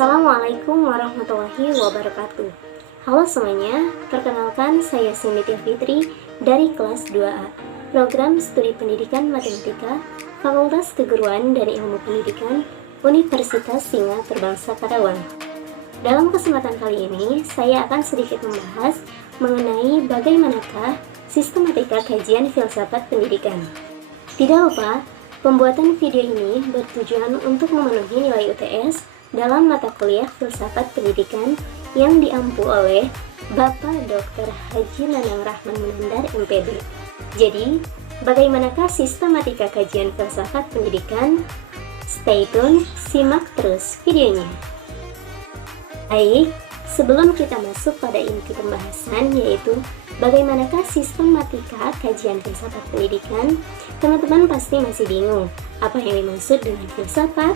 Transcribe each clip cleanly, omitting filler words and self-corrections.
Assalamualaikum warahmatullahi wabarakatuh. Halo semuanya, perkenalkan saya Cindy Fitri dari kelas 2A, Program Studi Pendidikan Matematika, Fakultas Keguruan dan Ilmu Pendidikan, Universitas Singa Perbangsa Karawang. Dalam kesempatan kali ini, saya akan sedikit membahas mengenai bagaimanakah sistematika kajian filsafat pendidikan. Tidak lupa, pembuatan video ini bertujuan untuk memenuhi nilai UTS dalam mata kuliah Filsafat Pendidikan yang diampu oleh Bapak Dr. Haji Nanang Rahman Munandar MPD. Jadi, bagaimanakah sistematika kajian filsafat pendidikan? Stay tune, simak terus videonya. Baik, sebelum kita masuk pada inti pembahasan, yaitu bagaimanakah sistematika kajian filsafat pendidikan, teman-teman pasti masih bingung apa yang dimaksud dengan filsafat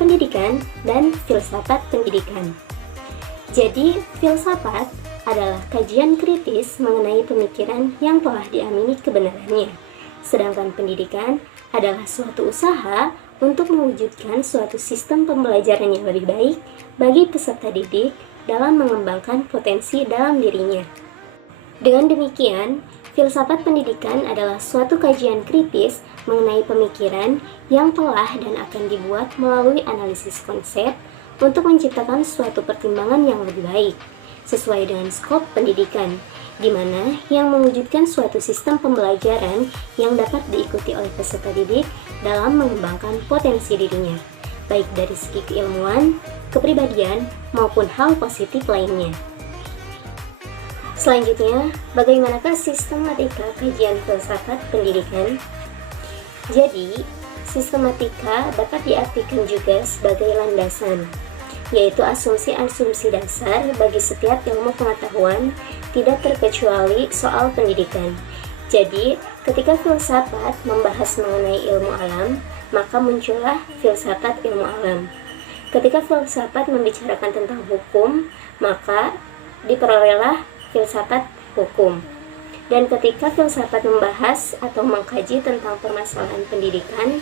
pendidikan dan filsafat pendidikan. Jadi, filsafat adalah kajian kritis mengenai pemikiran yang telah diamini kebenarannya. Sedangkan pendidikan adalah suatu usaha untuk mewujudkan suatu sistem pembelajaran yang lebih baik bagi peserta didik dalam mengembangkan potensi dalam dirinya. Dengan demikian, filsafat pendidikan adalah suatu kajian kritis mengenai pemikiran yang telah dan akan dibuat melalui analisis konsep untuk menciptakan suatu pertimbangan yang lebih baik, sesuai dengan skop pendidikan, di mana yang mewujudkan suatu sistem pembelajaran yang dapat diikuti oleh peserta didik dalam mengembangkan potensi dirinya, baik dari segi keilmuan, kepribadian, maupun hal positif lainnya. Selanjutnya, bagaimanakah sistematika kajian filsafat pendidikan? Jadi, sistematika dapat diartikan juga sebagai landasan, yaitu asumsi-asumsi dasar bagi setiap ilmu pengetahuan, tidak terkecuali soal pendidikan. Jadi, ketika filsafat membahas mengenai ilmu alam, maka muncullah filsafat ilmu alam. Ketika filsafat membicarakan tentang hukum, maka diperolehlah filsafat hukum. Dan ketika filsafat membahas atau mengkaji tentang permasalahan pendidikan,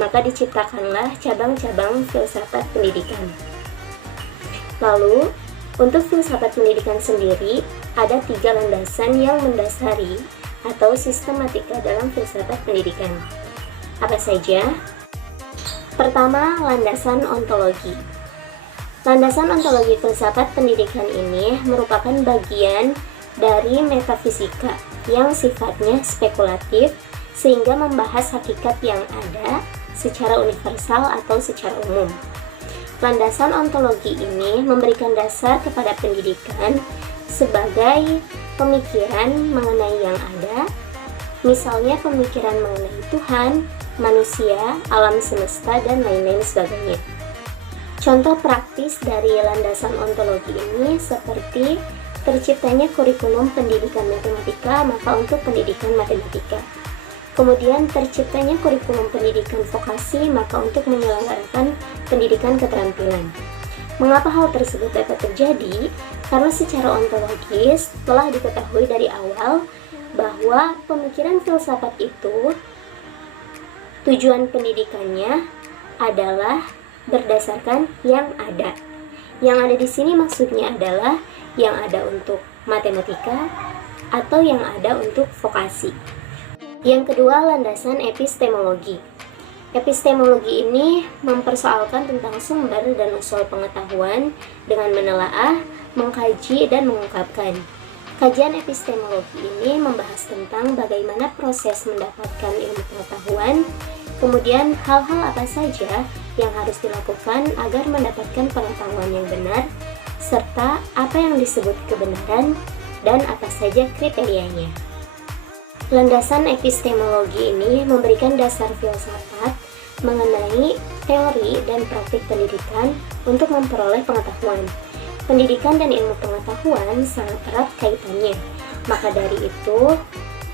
maka diciptakanlah cabang-cabang filsafat pendidikan. Lalu, untuk filsafat pendidikan sendiri, ada 3 landasan yang mendasari atau sistematika dalam filsafat pendidikan. Apa saja? Pertama, landasan ontologi. Landasan ontologi filsafat pendidikan ini merupakan bagian dari metafisika yang sifatnya spekulatif sehingga membahas hakikat yang ada secara universal atau secara umum. Landasan ontologi ini memberikan dasar kepada pendidikan sebagai pemikiran mengenai yang ada, misalnya pemikiran mengenai Tuhan, manusia, alam semesta, dan lain-lain sebagainya. Contoh praktis dari landasan ontologi ini seperti terciptanya kurikulum pendidikan matematika, maka untuk pendidikan matematika. Kemudian terciptanya kurikulum pendidikan vokasi, maka untuk menyelenggarakan pendidikan keterampilan. Mengapa hal tersebut dapat terjadi? Karena secara ontologis telah diketahui dari awal bahwa pemikiran filsafat itu tujuan pendidikannya adalah berdasarkan yang ada. Yang ada di sini maksudnya adalah yang ada untuk matematika atau yang ada untuk vokasi. Yang kedua, landasan epistemologi. Epistemologi ini mempersoalkan tentang sumber dan usul pengetahuan dengan menelaah, mengkaji, dan mengungkapkan. Kajian epistemologi ini membahas tentang bagaimana proses mendapatkan ilmu pengetahuan, kemudian hal-hal apa saja yang harus dilakukan agar mendapatkan pengetahuan yang benar, serta apa yang disebut kebenaran dan apa saja kriterianya. Landasan epistemologi ini memberikan dasar filsafat mengenai teori dan praktik pendidikan untuk memperoleh pengetahuan. Pendidikan dan ilmu pengetahuan sangat erat kaitannya. Maka dari itu,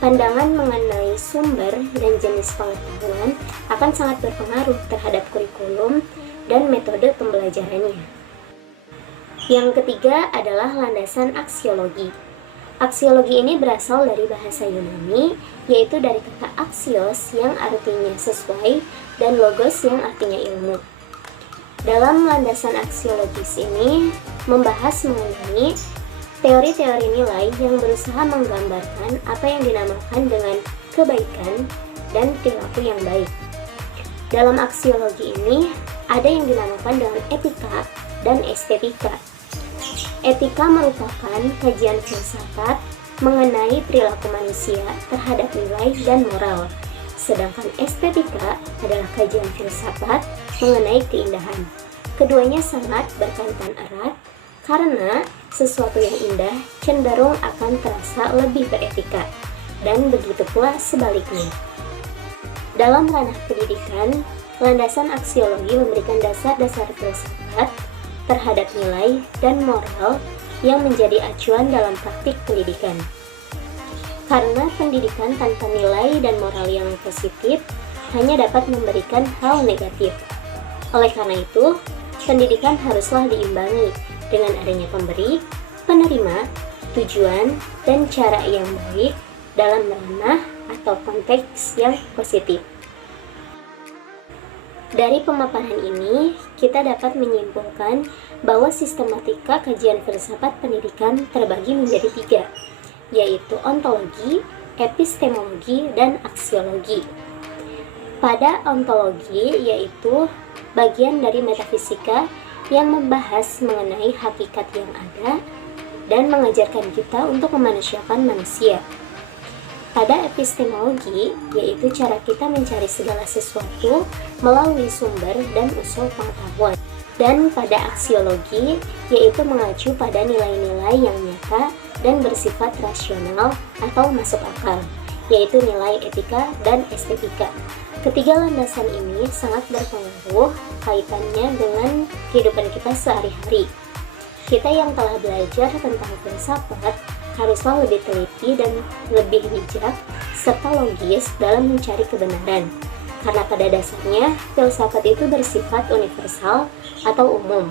pandangan mengenai sumber dan jenis pengetahuan akan sangat berpengaruh terhadap kurikulum dan metode pembelajarannya. Yang ketiga adalah landasan aksiologi. Aksiologi ini berasal dari bahasa Yunani, yaitu dari kata aksios yang artinya sesuai dan logos yang artinya ilmu. Dalam landasan aksiologis ini membahas mengenai teori-teori nilai yang berusaha menggambarkan apa yang dinamakan dengan kebaikan dan perilaku yang baik. Dalam aksiologi ini ada yang dinamakan dengan etika dan estetika. Etika merupakan kajian filsafat mengenai perilaku manusia terhadap nilai dan moral, sedangkan estetika adalah kajian filsafat mengenai keindahan. Keduanya sangat berkaitan erat karena sesuatu yang indah cenderung akan terasa lebih beretika, dan begitu pula sebaliknya. Dalam ranah pendidikan, landasan aksiologi memberikan dasar-dasar filsafat terhadap nilai dan moral yang menjadi acuan dalam praktik pendidikan. Karena pendidikan tanpa nilai dan moral yang positif hanya dapat memberikan hal negatif. Oleh karena itu, pendidikan haruslah diimbangi dengan adanya pemberi, penerima, tujuan, dan cara yang baik dalam ranah atau konteks yang positif. Dari pemaparan ini, kita dapat menyimpulkan bahwa sistematika kajian filsafat pendidikan terbagi menjadi 3, yaitu ontologi, epistemologi, dan aksiologi. Pada ontologi, yaitu bagian dari metafisika yang membahas mengenai hakikat yang ada dan mengajarkan kita untuk memanusiakan manusia. Pada epistemologi, yaitu cara kita mencari segala sesuatu melalui sumber dan usul pengetahuan. Dan pada aksiologi, yaitu mengacu pada nilai-nilai yang nyata dan bersifat rasional atau masuk akal, yaitu nilai etika dan estetika. Ketiga landasan ini sangat berpengaruh kaitannya dengan kehidupan kita sehari-hari. Kita yang telah belajar tentang filsafat haruslah lebih teliti dan lebih bijak serta logis dalam mencari kebenaran. Karena pada dasarnya, filsafat itu bersifat universal atau umum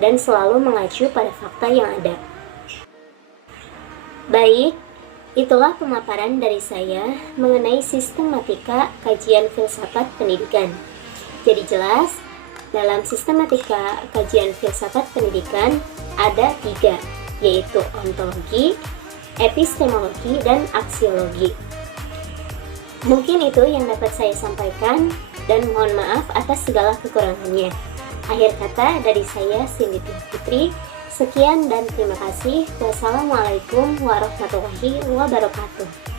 dan selalu mengacu pada fakta yang ada. Baik, itulah pemaparan dari saya mengenai sistematika kajian filsafat pendidikan. Jadi jelas, dalam sistematika kajian filsafat pendidikan ada 3, yaitu ontologi, epistemologi, dan aksiologi. Mungkin itu yang dapat saya sampaikan, dan mohon maaf atas segala kekurangannya. Akhir kata dari saya, Cindy Fitri. Sekian dan terima kasih. Wassalamualaikum warahmatullahi wabarakatuh.